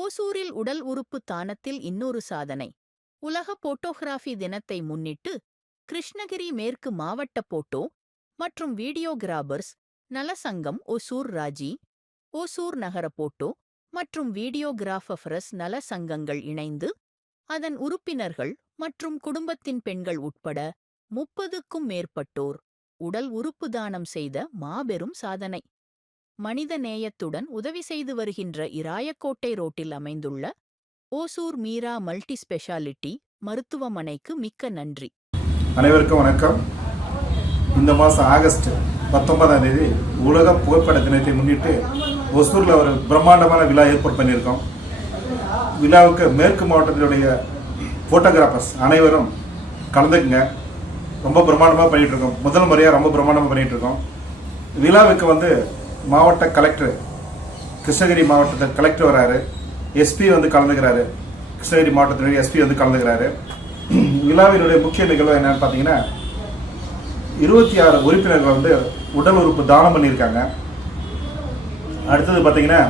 ஓசூரில் உடல் உறுப்பு தானத்தில் இன்னொரு சாதனை. உலக போட்டோகிராஃபி தினத்தை முன்னிட்டு கிருஷ்ணகிரி மேற்கு மாவட்ட போட்டோ மற்றும் வீடியோகிராபர்ஸ் நலசங்கம் ஒசூர் ராஜி ஓசூர் நகர போட்டோ மற்றும் வீடியோகிராஃபர்ஸ் நல சங்கங்கள் இணைந்து அதன் உறுப்பினர்கள் மற்றும் குடும்பத்தின் பெண்கள் உட்பட முப்பதுக்கும் மேற்பட்டோர் உடல் உறுப்பு தானம் செய்த மாபெரும் சாதனை. மனித நேயத்துடன் உதவி செய்து வருகின்ற இராயக்கோட்டை ரோட்டில் அமைந்துள்ள ஓசூர் மீரா மல்டி ஸ்பெஷாலிட்டி மருத்துவமனைக்கு மிக்க நன்றி. அனைவருக்கும் வணக்கம். இந்த மாதம் ஆகஸ்ட் பத்தொன்பதாம் தேதி உலக புகைப்பட தினத்தை முன்னிட்டு ஒசூரில் ஒரு பிரம்மாண்டமான விழா ஏற்பாடு பண்ணியிருக்கோம். விழாவுக்கு மேற்கு மாவட்டத்தினுடைய ஃபோட்டோகிராஃபர்ஸ் அனைவரும் கலந்துக்குங்க. ரொம்ப பிரம்மாண்டமாக பண்ணிகிட்ருக்கோம் இருக்கோம். முதல் முறையாக ரொம்ப பிரம்மாண்டமாக பண்ணிகிட்ருக்கோம் இருக்கோம். விழாவுக்கு வந்து மாவட்ட கலெக்டர் கிருஷ்ணகிரி மாவட்டத்தில் கலெக்டர் வராரு. எஸ்பி வந்து கலந்துக்கிறாரு. கிருஷ்ணகிரி மாவட்டத்தினுடைய எஸ்பி வந்து கலந்துக்கிறாரு. விழாவினுடைய முக்கிய நிகழ்வு என்னன்னு பார்த்தீங்கன்னா இருபத்தி ஆறு உறுப்பினர்கள் வந்து உடல் உறுப்பு தானம் பண்ணியிருக்காங்க. அடுத்தது பார்த்தீங்கன்னா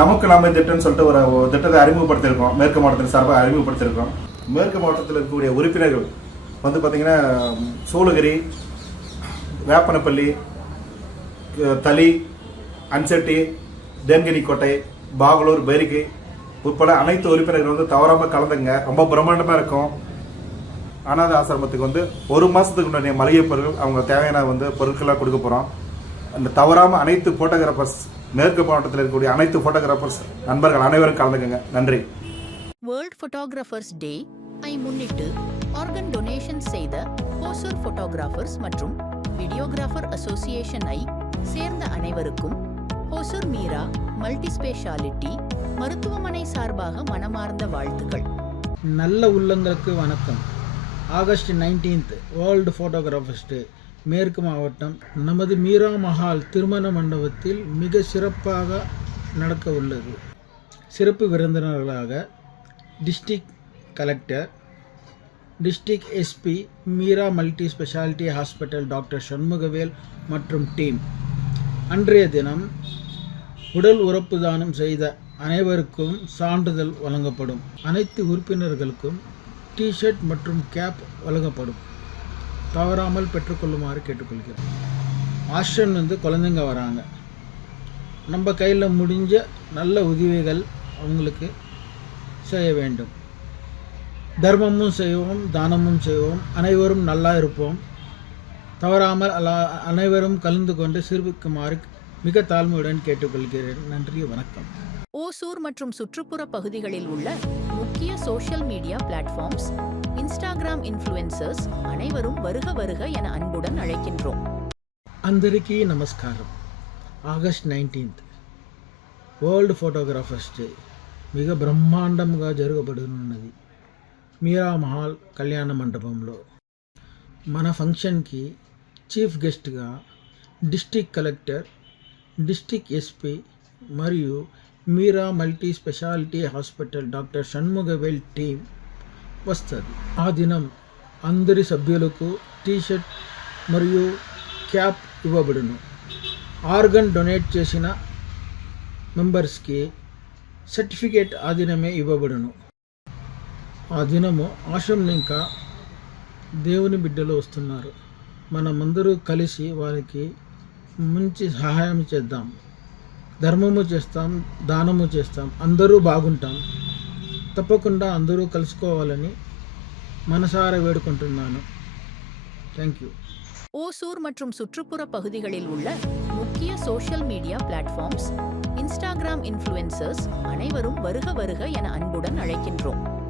நமக்கு நம்ம திட்டம்னு சொல்லிட்டு ஒரு திட்டத்தை அறிமுகப்படுத்தியிருக்கோம். மேற்கு மாவட்டத்தில் சார்பாக அறிமுகப்படுத்தியிருக்கோம். மேற்கு மாவட்டத்தில் இருக்கக்கூடிய உறுப்பினர்கள் வந்து பார்த்தீங்கன்னா சூளகிரி வேப்பனப்பள்ளி தளி அன்செட்டி தேன்கனிக்கோட்டை பாகலூர் பைரிகை உட்பட அனைத்து உறுப்பினர்கள் வந்து தவறாமல் கலந்துங்க. ரொம்ப பிரம்மாண்டமாக இருக்கும். அனாத ஆசிரமத்துக்கு வந்து ஒரு மாதத்துக்கு முன்னாடி மளிகை பொருட்கள் அவங்க தேவையான வந்து பொருட்களாக கொடுக்க போகிறோம் அந்த தவறாமல் அனைத்து ஃபோட்டோகிராஃபர்ஸ் மேற்கு மாவட்டத்தில் இருக்கக்கூடிய அனைத்து ஃபோட்டோகிராஃபர்ஸ் நண்பர்கள் அனைவரும் கலந்துக்கங்க. நன்றி. வேர்ல்ட் ஃபோட்டோகிராஃபர்ஸ் டே ஐ முன்னிட்டு ஆர்கன் டொனேஷன் செய்த ஹோசூர் ஃபோட்டோகிராஃபர்ஸ் மற்றும் வீடியோகிராஃபர் அசோசியேஷன் ஐ சேர்ந்த அனைவருக்கும் ஹொசூர் மீரா மல்டி ஸ்பெஷாலிட்டி மருத்துவமனை சார்பாக மனமார்ந்த வாழ்த்துக்கள். நல்ல உள்ளங்களுக்கு வணக்கம். August nineteenth world photographers day மேற்கு மாவட்டம் நமது மீரா மஹால் திருமண மண்டபத்தில் மிக சிறப்பாக நடக்க உள்ளது. சிறப்பு விருந்தினர்களாக district collector district SP Meera multi speciality hospital doctor Shanmugavel மற்றும் டீம். அன்றைய தினம் உடல் உறுப்பு தானம் செய்த அனைவருக்கும் சான்றிதழ் வழங்கப்படும். அனைத்து உறுப்பினர்களுக்கும் டிஷர்ட் மற்றும் கேப் வழங்கப்படும். தவறாமல் பெற்றுக்கொள்ளுமாறு கேட்டுக்கொள்கிறேன். ஆஷன் வந்து குழந்தைங்க வராங்க. நம்ம கையில் முடிஞ்ச நல்ல உதவிகள் அவங்களுக்கு செய்ய வேண்டும். தர்மமும் செய்வோம் தானமும் செய்வோம். அனைவரும் நல்லா இருப்போம். தவறாமல் அலா அனைவரும் கலந்து கொண்டு சிறுவிக்குமாறு மிக தாழ்மையுடன் கேட்டுக்கொள்கிறேன் நன்றி வணக்கம் ஓசூர் மற்றும் சுற்றுப்புற பகுதிகளில் உள்ள முக்கிய social media platforms Instagram influencers அனைவரும் வருக வருக என அன்புடன் அழைக்கின்றோம் అందరికీ నమస్కారం August nineteenth world photographers day మిగ బ్రహ్మాండంగా జరగబడుతున్నది మీరా మహాల్ కళ్యాణ మండపంలో మన ఫంక్షన్కి చీఫ్ గెస్ట్గా డిస్టిక్ కలెక్టర్ డిస్టిక్ ఎస్పీ మరియు Meera multi speciality hospital doctor Shanmugavel team వస్తుంది. ఆ దినం అందరి సభ్యులకు టీషర్ట్ మరియు క్యాప్ ఇవ్వబడును. ఆర్గన్ డొనేట్ చేసిన మెంబర్స్కి సర్టిఫికేట్ ఆ దినమే ఇవ్వబడును. ఆ దినము ఆశ్రమం ఇంకా దేవుని బిడ్డలు వస్తున్నారు. మనమందరూ కలిసి వారికి మంచి సహాయం చేద్దాం ధర్మము చేస్తాం దానము చేస్తాం అందరూ బాగుంటాం తప్పకుండా అందరూ కలుసుకోవాలని మనసారా వేడుకుంటున్నాను థ్యాంక్ యూ ஓசூர் மற்றும் சுற்றுப்புற பகுதிகளில் உள்ள முக்கிய social media platforms Instagram influencers அனைவரும் வருக வருக என அன்புடன் அழைக்கின்றோம்